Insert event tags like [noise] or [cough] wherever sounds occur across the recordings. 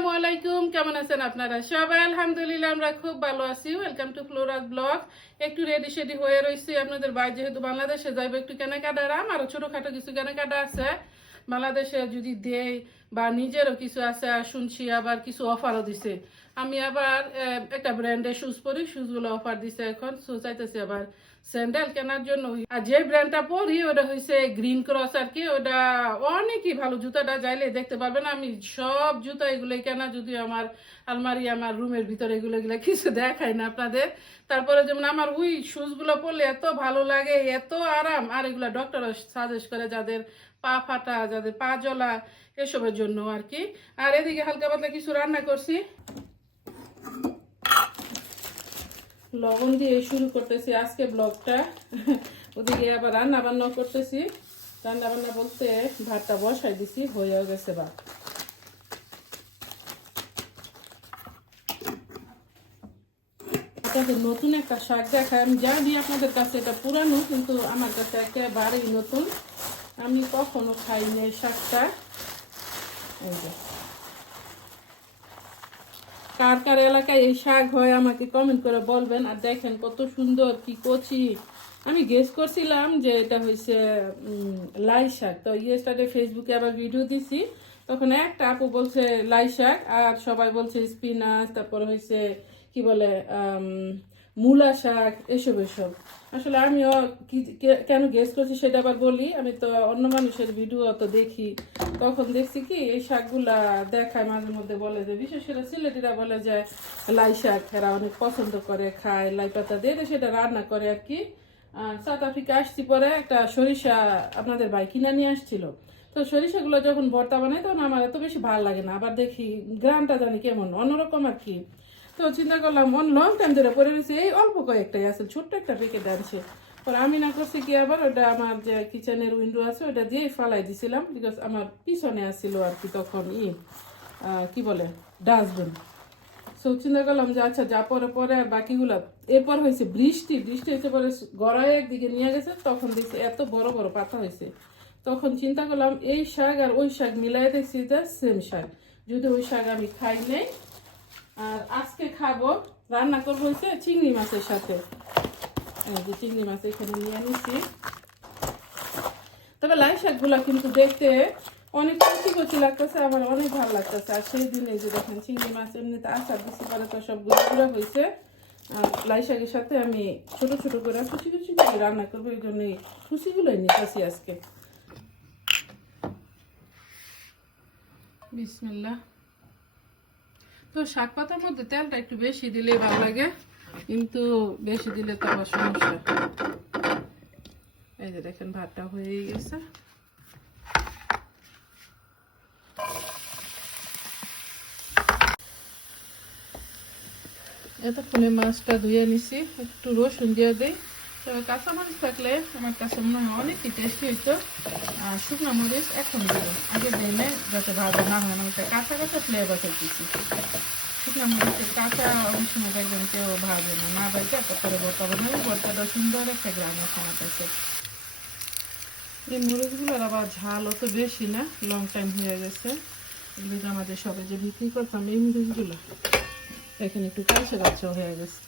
আসসালামু আলাইকুম, কেমন আছেন আপনারা? সবাই আলহামদুলিল্লাহ, আমরা খুব ভালো আছি। ওয়েলকাম টু ফ্লোরাল ব্লগ একটু রেডি সেডি হয়ে রয়েছি আপনাদের ভাই যেহেতু বাংলাদেশে যাইবো, একটু কেনাকাটার। আমারও ছোটখাটো কিছু কেনাকাটা আছে। বাংলাদেশে যদি দেই বা নিজেরও কিছু আছে, শুনছি আবার কিছু অফারও দিছে। আমি আবার একটা ব্র্যান্ডের শুজ পরি। শুজগুলো অফার দিছে এখন। সো চাইতেছি আবার স্যান্ডেল কেনার জন্য। আর যে ব্র্যান্ডটা পরি, ওটা হয়েছে গ্রিন ক্রস আর কি, ওটা অনেকই ভালো জুতাটা যাইলে দেখতে পারবেন, আমি সব জুতা এগুলো কেনা, যদিও আমার আলমারি, আমার রুমের ভিতরে এগুলো এগুলো কিছু দেখাই না আপনাদের। তারপরে যেমন আমার উই শুজগুলো পরলে এত ভালো লাগে, এত আরাম। আর এগুলো ডক্টর সাজেস্ট করে যাদের পা ফাটা, যাদের পা জ্বলা, এসবের জন্য আর কি। আর এদিকে হালকা পাতলা কিছু রান্না করছি। লবণ দিয়ে শুরু করতেছি আজকে ব্লগটা। ওদিকে আবার রান্না বান্না করতেছি। রান্না বান্না বলতে ভাতটা বসাই দিছি, হয়েও গেছে এটা নতুন একটা শাক দেখায় আমি জানি আপনাদের কাছে এটা পুরানো, কিন্তু আমার কাছে একেবারেই নতুন। আমি কখনো খাইনি শাকটা। এই যে। কার কার এলাকায় এই শাক হয় আমাকে কমেন্ট করে বলবেন। আর দেখেন কত সুন্দর কি কচি। আমি গেস করছিলাম যে এটা হয়েছে লাই শাক। তো ইয়েস্টারডে ফেসবুকে আবার ভিডিও দিছি। তখন একটা আপু বলছে লাই শাক, আর সবাই বলছে স্পিনাচ তারপর হয়েছে কি বলে মূলা শাক, এসব এসব। আসলে আমিও কি কেন গেস করছি সেটা আবার বলি। আমি তো অন্য মানুষের ভিডিও তো দেখি তখন দেখছি কি, এই শাকগুলা দেখায় মাঝে মধ্যে বলে যে, বিশেষ করে সিলেটিরা বলে যে, লাই শাক এরা অনেক পছন্দ করে, খায়, লাই পাতা দিয়ে সেটা রান্না করে আর কি। সাউথ আফ্রিকা আসছি পরে একটা সরিষা আপনাদের ভাই কিনা নিয়ে আসছিল। তো সরিষাগুলো যখন ভর্তা বানাই তখন আমার এত বেশি ভালো লাগে না। আবার দেখি গ্রানটা জানি কেমন, অন্যরকম আর কি। তো চিন্তা করলাম, অন লং টাইম ধরে পরে রয়েছে। এই অল্প কয়েকটাই আছে, ছোট্ট একটা প্যাকেট আনছে। পরে আমি না করছি কি আবার, ওটা আমার যে কিচেনের উইন্ডো আছে, ওটা দিয়েই ফালাই দিছিলাম বিকজ আমার পিছনে আসছিল আর কি তখন ই কি বলে ডাস্টবিন সো চিন্তা করলাম যে আচ্ছা যা পরে পরে আর বাকিগুলো। এরপর হয়েছে বৃষ্টি বৃষ্টি হয়েছে পরে গড়ায় একদিকে নিয়ে গেছে, তখন দেখছি এত বড় বড় পাতা হয়েছে। তখন চিন্তা করলাম, এই শাক আর ওই শাক মিলাই দেখছি এটা সেম শাক। যদি ওই শাক আমি খাই নেই আর আজকে খাব, রান্না করব হচ্ছে চিংড়ি মাছের সাথে। যে চিংড়ি মাছ এখানে নিয়ে নিছি তবে লাই শাকগুলো কিন্তু দেখতে অনেক কচি কচি লাগতেছে, আমার অনেক ভালো লাগতেছে। আর সেই দিনে যে দেখেন চিংড়ি মাছ, এমনিতে আচার দিছি পরে তো সব গুঁড়ো হয়েছে। আর লাই শাকের সাথে আমি ছোট ছোট করে কুচি কুচি করে রান্না করব, এই জন্য খুশিগুলোই নিতেছি আজকে। বিসমিল্লাহ। তো শাক পাতার মধ্যে তেলটা একটু বেশি দিলে ভালো লাগে, কিন্তু বেশি দিলে তো আবার সমস্যা। এই যে দেখেন, ভাতটা হয়ে গেছে। এতক্ষণে মাছটা ধুয়ে নিছি, একটু রসুন দিয়ে দিই। তবে কাঁচামরিচ থাকলে আমার কাছে মনে হয় অনেকই টেস্টি হইতো। আর শুকনো মরিচ এখন দিব আগে দিলে যাতে ভাজা না হয় মানে কাঁচা কাঁচা ফ্লেভার দিচ্ছি শুকনো মরিচের কাঁচা অনেক সময় দেখবেন কেউ ভাজে না। না ভাজে তারপরে ভর্তা বানাবে ভর্তাটা সুন্দর একটা গ্রামের খানা কাছে। এই মরিচগুলোর আবার ঝাল অত বেশি না লং টাইম হয়ে গেছে। এগুলো আমাদের সবাই যে বিক্রি করতাম, এই মরিচগুলো, এখানে একটু কাঁচা কাঁচা হয়ে গেছে।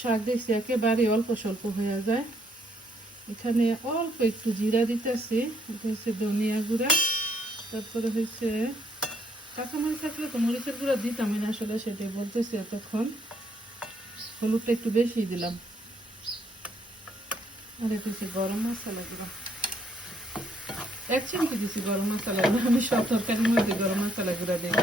শাক দেখছি একেবারে অল্প স্বল্প হয়ে যায়। এখানে অল্প একটু জিরা দিতেছি। এটা হচ্ছে ধনিয়া গুঁড়া। তারপরে হচ্ছে কাঁচামরিচ থাকলে তো মরিচের গুঁড়া দিতামই না, আসলে সেটাই বলতেছি এতক্ষণ। হলুদটা একটু বেশি দিলাম। আর এটা হচ্ছে গরম মশলা দিলাম এক চিমটি দিছি গরম মশলা আমি সব তরকারির মধ্যে গরম মশলা গুঁড়া দিই।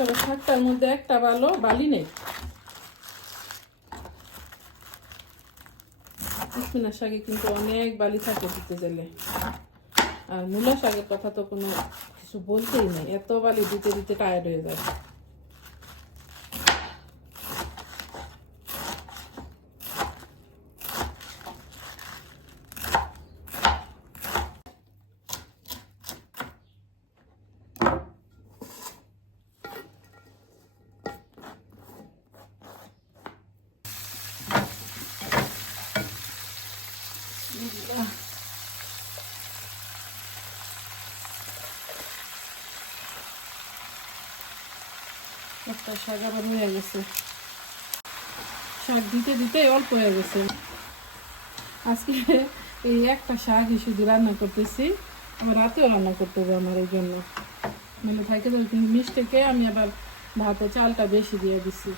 তবে শাকটার মধ্যে একটা ভালো বালি নেই। ইসমিনা শাকে কিন্তু অনেক বালি থাকে দিতে গেলে। আর মূলা শাকের কথা তো কোনো কিছু বলতেই নেই। এত বালি দিতে দিতে টায়ার্ড হয়ে যায়। একটা শাক আবার হয়ে গেছে। শাক দিতে দিতে অল্প হয়ে গেছে। আজকে এই একটা শুধু রান্না করতেছি, আবার রাতেও রান্না করতে হবে আমার এই জন্য। মানে থাকে যাবে কিন্তু মিষ্টিকে আমি আবার ভাতে চালটা বেশি দিয়ে দিছি।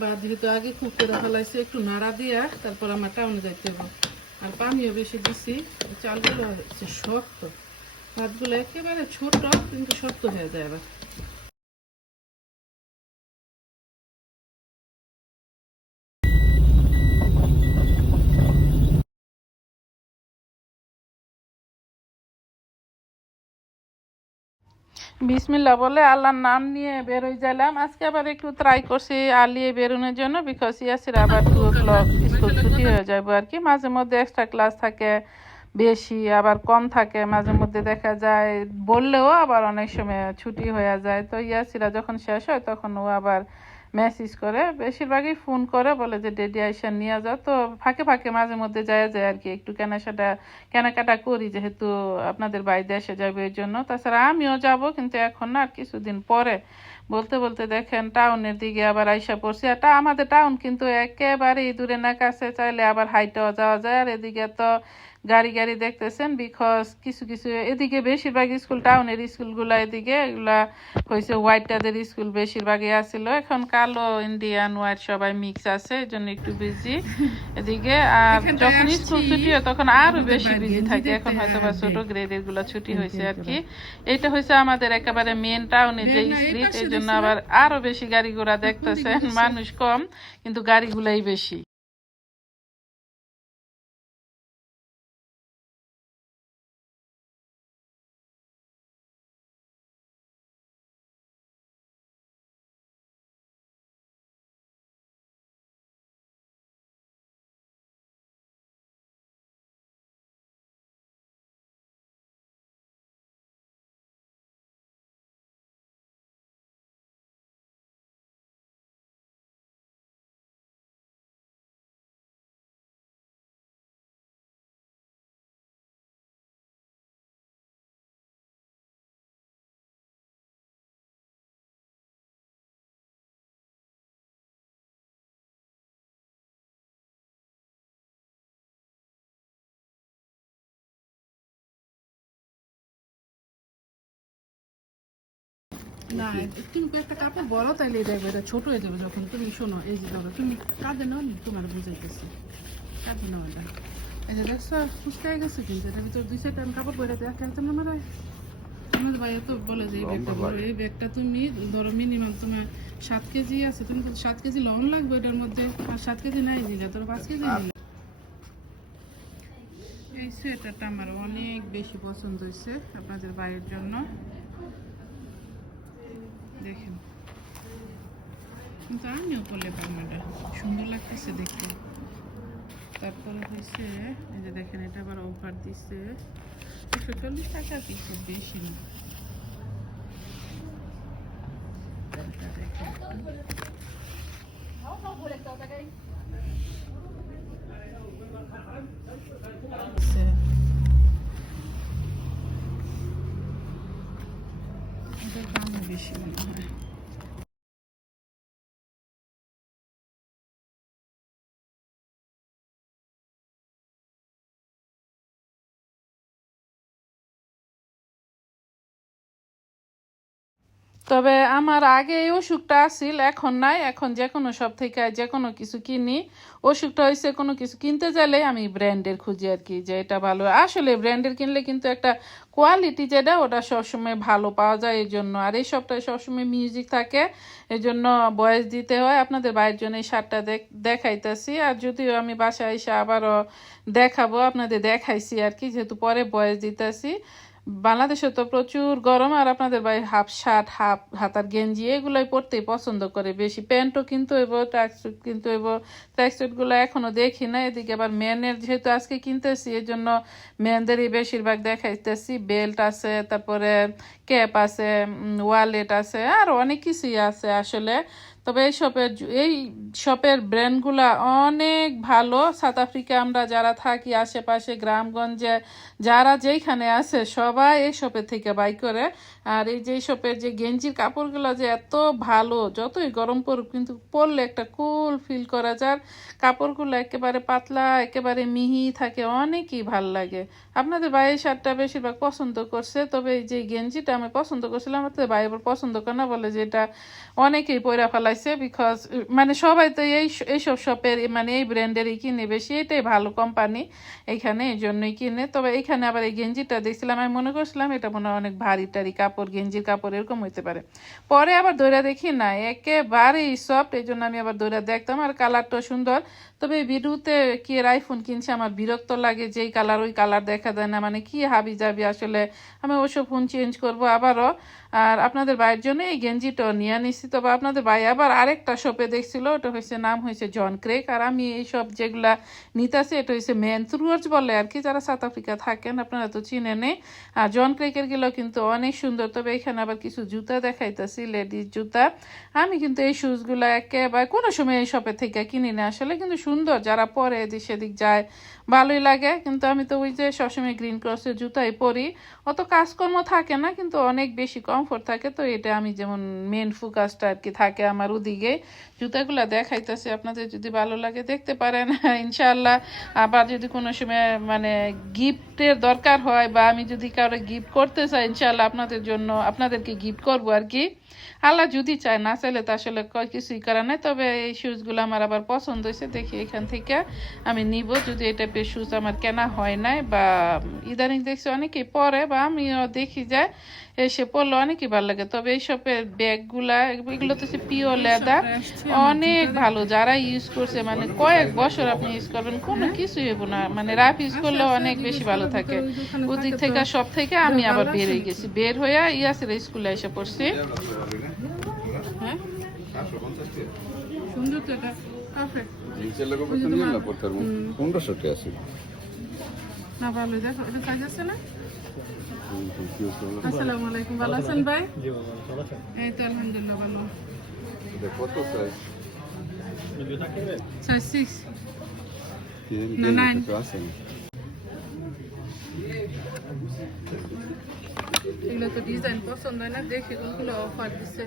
বা যেহেতু আগে খুব করে ফেলাইছি, একটু নাড়া দিয়া তারপর আমার টাউনে যাইতে হবে। আর পানিও বেশি দিছি, চালগুলো হচ্ছে শক্ত। ভাতগুলো একেবারে ছোট, কিন্তু শক্ত হয়ে যায় আবার। বিসমিল্লা বলে আল্লাহর নাম নিয়ে বেরোই যেলাম আজকে আবার একটু ট্রাই করছি আলিয়ে বেরোনোর জন্য বিকজ ইয়াসির আবার টু ও ক্লক স্কুল ছুটি হয়ে যাব আর কি। মাঝে মধ্যে এক্সট্রা ক্লাস থাকে, বেশি আবার কম থাকে। মাঝে মধ্যে দেখা যায়, বললেও আবার অনেক সময় ছুটি হয়ে যায়। তো ইয়াসিরা যখন শেষ হয় তখন ও আবার মেসেজ করে, বেশিরভাগই ফোন করে, বলে যে ডেডি আইসা নিয়ে যাও। তো ফাঁকে ফাঁকে মাঝে মধ্যে যায় যায় আর কি, একটু কেনাকাটা কেনাকাটা করি, যেহেতু আপনাদের বাড়ি দেশে যাবে এর জন্য। তাছাড়া আমিও যাব, কিন্তু এখন না, আর কিছুদিন পরে। বলতে বলতে দেখেন, টাউনের দিকে আবার আইসা পড়ছি। আর আমাদের টাউন কিন্তু একেবারেই দূরে না, কাছে চাইলে আবার হাইটেও যাওয়া যায়। আর এদিকে তো গাড়ি গাড়ি দেখতেছেন বিকজ কিছু কিছু এদিকে বেশিরভাগ স্কুল টাউনের স্কুলগুলো এদিকে এগুলা হয়েছে হোয়াইটটাদের স্কুল বেশিরভাগই আসছিল এখন কালো ইন্ডিয়ান হোয়াইট সবাই মিক্স আছে এই জন্য একটু বিজি এদিকে আর যখন স্কুল ছুটি হয় তখন আরও বেশি বিজি থাকে। এখন হয়তো বা ছোট গ্রেডেরগুলা ছুটি হয়েছে আর কি। এটা হয়েছে আমাদের একেবারে মেন টাউনের যে স্ট্রিট এই জন্য আবার আরও বেশি গাড়ি ঘোড়া দেখতেছেন। মানুষ কম কিন্তু গাড়িগুলাই বেশি। না তুমি একটা কাপড় বলো তাইলে এটা এটা ছোট হয়ে যাবে যখন তুমি শোনো। এই যে তুমি কাঁদে নাও তোমার বুঝাইতেছি। কাঁদে নাও এটা। এই যে দেখছ ফুসকাই গেছে কিন্তু এটার ভিতরে দুই আমি কাপড় পরে ভাইয়া তো বলে যে এই ব্যাগটা বড় এই ব্যাগটা তুমি ধরো মিনিমাম তোমার সাত কেজি আছে তুমি তো সাত কেজি লবণ লাগবে এটার মধ্যে আর সাত কেজি নাই দিলে তোর পাঁচ কেজি নিলে এই সোয়েটারটা আমার অনেক বেশি পছন্দ হয়েছে আপনাদের ভাইয়ের জন্য। দেখেন। কিন্তু আমিও পরলে পারব এটা। সুন্দর লাগতেছে দেখতে। তারপরে হয়েছে, এই যে দেখেন, এটা আবার অফার দিচ্ছে একশো চল্লিশ টাকা কিছু বেশি না এটা দেখেন আচ্ছা। এটার দামও বেশি মনে হয় তবে আমার আগে এই অসুখটা আসিল এখন নাই। এখন যে কোনো সব থেকে যে কোনো কিছু কিনি। অসুখটা হয়েছে কোনো কিছু কিনতে চাইলে আমি ব্র্যান্ডের খুঁজি আর কি, যে এটা ভালো। আসলে ব্র্যান্ডের কিনলে কিন্তু একটা কোয়ালিটি যেটা, ওটা সবসময় ভালো পাওয়া যায় এই জন্য। আর এই সবটায় সবসময় মিউজিক থাকে এই জন্য বয়স দিতে হয়। আপনাদের বাইরের জন্য এই শার্টটা দেখাইতেছি। আর যদিও আমি বাসায় এসে আবারও দেখাবো, আপনাদের দেখাইছি আর কি, যেহেতু পরে বয়স দিতেছি। বাংলাদেশে তো প্রচুর গরম আর আপনাদের ভাই হাফ শার্ট, হাফ হাতার গেঞ্জি, এগুলোই পরতেই পছন্দ করে বেশি। প্যান্টও কিন্তু এব ট্র্যাকস্যুট কিন্তু এব ট্র্যাকস্যুটগুলো এখনও দেখি না এদিকে আবার মেনের যেহেতু আজকে কিনতেছি এর জন্য মেনদেরই বেশিরভাগ দেখাইতেছি। বেল্ট আছে, তারপরে ক্যাপ আছে ওয়ালেট আছে, আর অনেক কিছুই আছে আসলে। তবে এই শপের এই শপের ব্র্যান্ডগুলা অনেক ভালো। সাউথ আফ্রিকা আমরা যারা থাকি, আশেপাশে গ্রামগঞ্জে, যারা যেইখানে আছে, সবাই এই শপের থেকে বাই করে। আর এই যে শপের যে গেঞ্জির কাপড়গুলো যে এত ভালো, যতই গরম পড়ুক, কিন্তু পরলে একটা কুল ফিল করা যায়। কাপড়গুলো একেবারে পাতলা, একেবারে মিহি থাকে, অনেকই ভালো লাগে। আপনাদের ভাইয়ের শার্টটা বেশিরভাগ পছন্দ করছে, তবে এই যে গেঞ্জিটা আমি পছন্দ করছিলাম আমাদের আবার পছন্দ করে না বলে যে এটা অনেকেই পয়রা ফেলাইছে বিকজ মানে সবাই তো এই এইসব শপের মানে এই ব্র্যান্ডেরই কিনে বেশি, এটাই ভালো কোম্পানি এখানে, এই জন্যই কিনে। তবে এখানে আবার এই গেঞ্জিটা দেখছিলাম, আমি মনে করছিলাম এটা মনে হয় অনেক ভারী টারি কাপড়, গেঞ্জির কাপড়, এরকম হইতে পারে। পরে আবার দইরা দেখি না, একেবারেই সফট এই জন্য আমি আবার দইরা দেখতাম, আর কালারটাও সুন্দর। তবে এই ভিডিওতে কি এর আইফোন কিনছে, আমার বিরক্ত লাগে, যেই কালার ওই কালার দেখা দেয় না মানে কি হাবি যাবি আসলে, আমি ওসব ফোন চেঞ্জ করব আবারও। আর আপনাদের ভাইয়ের জন্য এই গেঞ্জিটাও নিয়ে নিছি তবে আপনাদের ভাই আবার আরেকটা শপে দেখছিল, ওটা হয়েছে নাম হয়েছে জন ক্রেক আর আমি এই সব যেগুলা নিতাছি, এটা হয়েছে মেন থ্রুয়ার্স বলে আর কি। যারা সাউথ আফ্রিকা থাকেন, আপনারা তো চিনে নেই আর জন ক্রেকেরগুলো কিন্তু অনেক সুন্দর। তবে এখানে আবার কিছু জুতা দেখাইতেছি লেডিস জুতা। আমি কিন্তু এই শুজগুলো একেবারে কোনো সময় এই শপে থেকে কিনি না। আসলে কিন্তু সুন্দর, যারা পরে এদিক সেদিক যায়, ভালোই লাগে। কিন্তু আমি তো ওই যে সবসময় গ্রিন ক্রসের জুতাই পরি। অত কাজকর্ম থাকে না, কিন্তু অনেক বেশি কমফোর্ট থাকে, তো এটা আমি যেমন মেন ফোকাসটা আর কি থাকে আমার ওদিকে। জুতাগুলো দেখাইতেছে, আপনাদের যদি ভালো লাগে দেখতে পারেন [laughs] ইনশাল্লাহ আবার যদি কোনো সময় মানে গিফটের দরকার হয় বা আমি যদি কারও গিফট করতে চাই ইনশাল্লাহ আপনাদের জন্য, আপনাদেরকে গিফট করব আর কি আল্লাহ যদি চায় না চাইলে তো আসলে কিছুই করা নাই। তবে এই শুজগুলো আমার আবার পছন্দ হয়েছে দেখি এখান থেকে আমি নিব। যদি এই টাইপের শুজ আমার কেনা হয় নাই বা ইদানিং দেখছি অনেকেই পরে বা আমিও দেখি যায় এসে পড়লে অনেকই ভালো লাগে। তবে এই সবের ব্যাগগুলা এগুলো তো হচ্ছে পিওর লেদার অনেক ভালো। যারা ইউজ করছে মানে কয়েক বছর আপনি ইউজ করবেন কোনো কিছুই হইব না। মানে রাফ ইউজ করলে অনেক বেশি ভালো থাকে। ওদিক থেকে সব থেকে আমি আবার বের হয়ে গেছি। বের হয়ে ইয়াসের স্কুলে এসে পড়ছি। সুন্দর না ভালো দেখো আছে না আসসালামু আলাইকুম ভালো আছেন ভাই এই তো সিক্স না, এগুলো তো ডিজাইন পছন্দ হয় না দেখি কোনগুলো অফার দিচ্ছে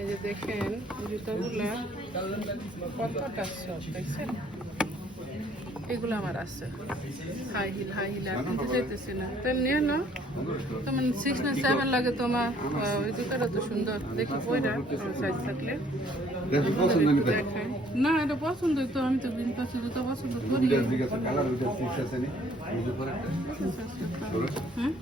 এই যে দেখেন জুতাগুলা কতটা সব দেখছেন? এগুলো আমার আছে। হাই হিল হাই হিল আর কিনতে চাইতেছি না। তেমনি হলো তোমার সিক্স না সেভেন লাগে তোমার ওই জুতাটা তো সুন্দর। দেখি বইটা সাইজ থাকলে। না এটা পছন্দ তো আমি তো বিন পাচ্ছি জুতা পছন্দ করি। দুইটা দিকে আছে কালার ওইটা সিক্স আছে নি বুঝতে পারে ধরো হুম?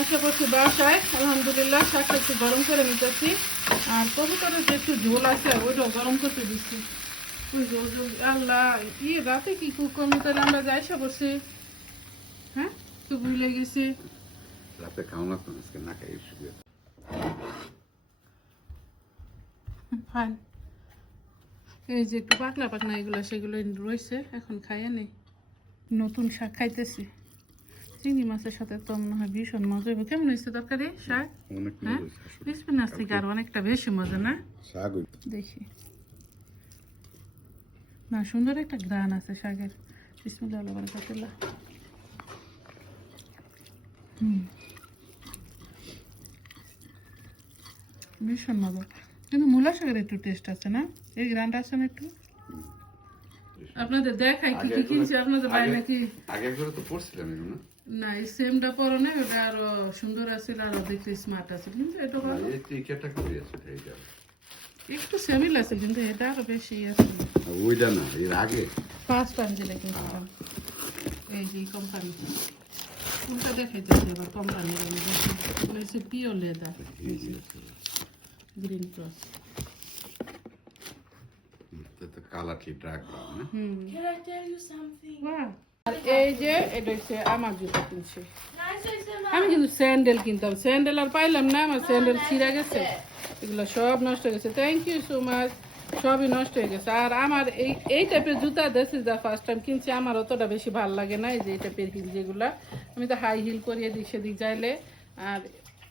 আশা করছি বাসায়। আলহামদুলিল্লাহ শাকটা একটু গরম করে নিতেছি। আর কবুতরের যে একটু ঝোল আছে ওইটাও গরম করতে দিচ্ছি। ওই ঝোল ঝোল আল্লাহ ই রাতে কি কুকুর তাহলে আমরা যাইসা করছি। হ্যাঁ? তো ভুলে গেছি। রাতে খাওয়া না তো আজকে না খাই শুয়ে ফাইন। এই যে একটু পাতলা পাতলা এগুলো সেগুলো রয়েছে এখন খাইয়ে নেই নতুন শাক খাইতেছি। চিংড়ি মাছের সাথে তো মনে হয় ভীষণ মজা হবে কেমন হয়েছে তরকারি? শাক? হ্যাঁ? থেকে আর অনেকটা বেশি মজা না? শাক দেখি। না সুন্দর একটা গ্রান আছে শাকের। বিসমিল্লাহ আল্লাহ বারাকাতুল্লাহ হুম। ভীষণ মজা। কিন্তু মূলা শাকের একটু টেস্ট আছে না? এই গ্রানটা আছে না একটু? আপনাদের দেখাই কি কি কিনছে আপনাদের বাইরে নাকি? আগে একবার তো পড়ছিলাম এগুলো না এই সেমটা পরো না ওটা আরও সুন্দর আছে আরও দেখতে স্মার্ট আছে কিন্তু এটা ভালো। এই টিকেটটা করে আছে এইটা। একটু সেমিল আছে কিন্তু এটা আরও বেশি আছে ওইটা না এর আগে। ফার্স্ট টাইম যেটা কিনছিলাম এই যে কোম্পানি কোনটা দেখাইতেছি আবার কোম্পানির হচ্ছে পিওর লেদার। গ্রিন ক্রস এটা তো কালার কি ড্রাগ না? হুম। এই যে, এটা হচ্ছে আমার? আমি কিন্তু স্যান্ডেল কিনতাম। স্যান্ডেল আর পাইলাম না, আমার স্যান্ডেল ছিঁড়া গেছে। এগুলো সব নষ্ট হয়ে গেছে। থ্যাংক ইউ সো মাচ সবই নষ্ট হয়ে গেছে। আর আমার এই এই টাইপের জুতা ফার্স্ট টাইম কিনছি। আমার অতটা বেশি ভালো লাগে না, এই যে এই টাইপের হিল যেগুলা। আমি তো হাই হিল করিয়ে দিই সেদিক যাইলে। আর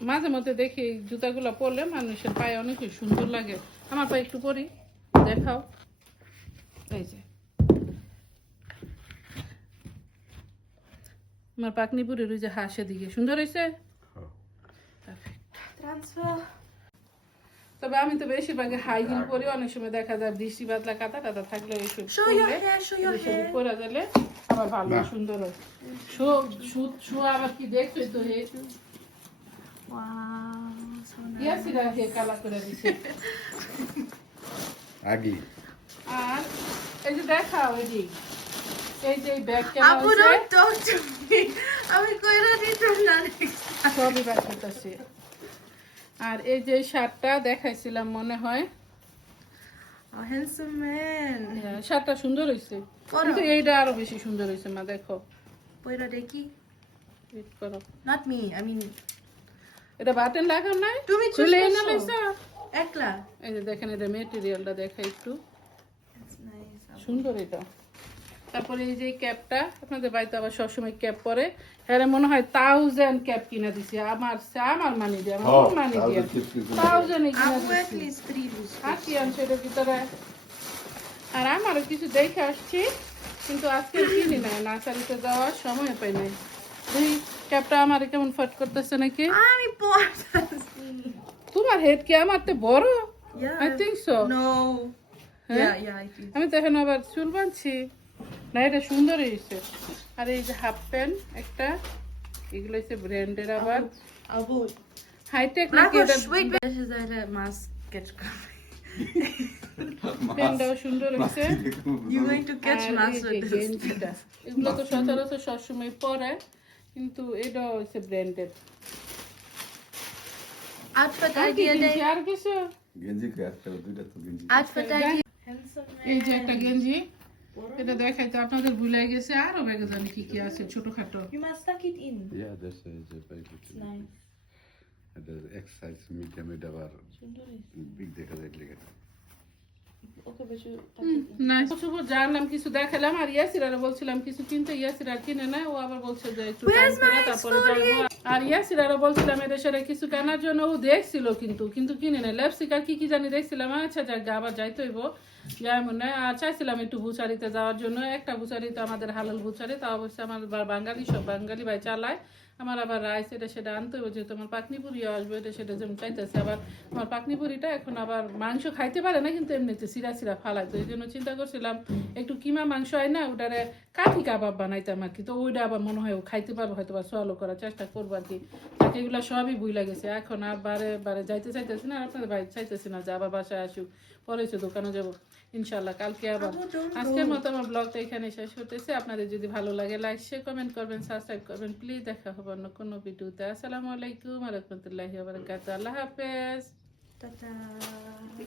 মাঝে মধ্যে দেখি এই জুতাগুলো পরলে মানুষের পায়ে অনেক সুন্দর লাগে। আমার পায়ে একটু পরি, দেখাও। এই যে। আমার পাকনিপুরের ওই যে হাঁসে দিকে সুন্দর হয়েছে? তবে আমি তো বেশিরভাগ হাই হিল পরি অনেক সময় দেখা যায় বৃষ্টি বাদলা কাতা টাতা থাকলে এইসব সেদিক hair. পরা গেলে আবার ভালো সুন্দর হয়। শু শু আবার কি দেখছোই তো হে। কালা করে দিছে? আর এই যে দেখাও এদিক। এই যে ব্যাগ কেনা হয়েছে। don't talk to me. আমি কইরা দিতাম না next time. সবই আর এই যে শার্টটা দেখাইছিলাম মনে হয়। Oh, হ্যাঁ, শার্টটা সুন্দর কিন্তু এইটা আরও বেশি সুন্দর মা দেখো। দেখি। করো। এটা বাটন লাগাও নাই? তুমি choose এনে লাইছো একলা. এই যে দেখেন এটা মেটেরিয়ালটা দেখা একটু। সুন্দর এটা। তারপরে এই যে ক্যাপটা আপনাদের বাড়িতে আবার সবসময় ক্যাপ পরে। হ্যাঁ মনে হয় থাউজেন্ড ক্যাপ কিনা দিছি। আমার আমার মানি দিয়ে আমার মানি দিয়ে। থাউজেন্ড কিনা দিছি. আর কি আনছে ভিতরে? আর আমারও কিছু দেখে আসছি কিন্তু আজকে কিনি নাই। নার্সারিতে যাওয়ার সময় পাই নাই। এই ক্যাপটা আমার কেমন ফট করতেছে নাকি? আমি পড়তাছি। তোমার হেড কি আমার তো বড় আই থিঙ্ক সো. হ্যাঁ? Think. আমি তো এখন আবার চুল বাঁধছি। না এটা সুন্দর হয়েছে। আর এই যে হাফ প্যান্ট একটা এগুলো হচ্ছে ব্র্যান্ডের আবার. হাইটেক নাকি এটা ist প্যান্টটাও সুন্দর হয়েছে। এগুলো তো সচরাচর সবসময় পরে কিন্তু এটাও হচ্ছে তো গেঞ্জি। Outfit idea. এই যে একটা গেঞ্জি। এটা দেখাইতে আপনাদের ভুলে গেছে আরও ব্যাগে জানি কি কি আছে ছোটখাটো। You must tuck it in. Yeah Nice. আবার দেখা যায় লেগে। জানলাম কিছু দেখালাম আর ইয়াসিরারে বলছিলাম কিছু কিনতে ইয়াসির আর কিনে না ও আবার বলছে যে একটু তারপরে আর ইয়াসিরারে বলছিলাম এদের সাথে কিছু কেনার জন্য ও দেখছিল কিন্তু কিন্তু কিনে না লেপস্টিক আর কি কি জানি দেখছিলাম আচ্ছা যাক আবার যাইতে হইব। যাই মনে। আর চাইছিলাম একটু বুচারিতে যাওয়ার জন্য একটা বুচারি তো আমাদের হালাল বুচারি তা অবশ্যই আমার বাঙালি, সব বাঙালি ভাই চালায় আমার আবার রাইস এটা সেটা আনতে হবে যেহেতু আমার পাকনিপুরিও আসবে এটা সেটা যেমন চাইতেছে আবার আমার পাকনিপুরিটা এখন আবার মাংস খাইতে পারে না কিন্তু এমনিতে সিরা সিরা ফালায় তো এই জন্য চিন্তা করছিলাম একটু কিমা মাংস হয় না ওটারে কাঠি কাবাব বানাইতাম আর কি তো ওইটা আবার মনে হয় ও খাইতে পারব হয়তো বা সোয়ালো করার চেষ্টা করব আর কি তাকে এগুলো সবই বুই লাগেছে এখন আর বারে বারে যাইতে চাইতেছি না আর আপনাদের ভাই চাইতেছি না যে আবার বাসায় আসুক পরে দোকানে যাব ইনশাল্লাহ কালকে আবার don't আজকের মতো আমার ব্লগটা এখানে শেষ হতেছে আপনাদের যদি ভালো লাগে লাইক শেয়ার কমেন্ট করবেন সাবস্ক্রাইব করবেন প্লিজ দেখা হবে। অন্য কোনো আসসালামু আলাইকুম রহমতুল্লাহি আল্লাহ হাফেজ.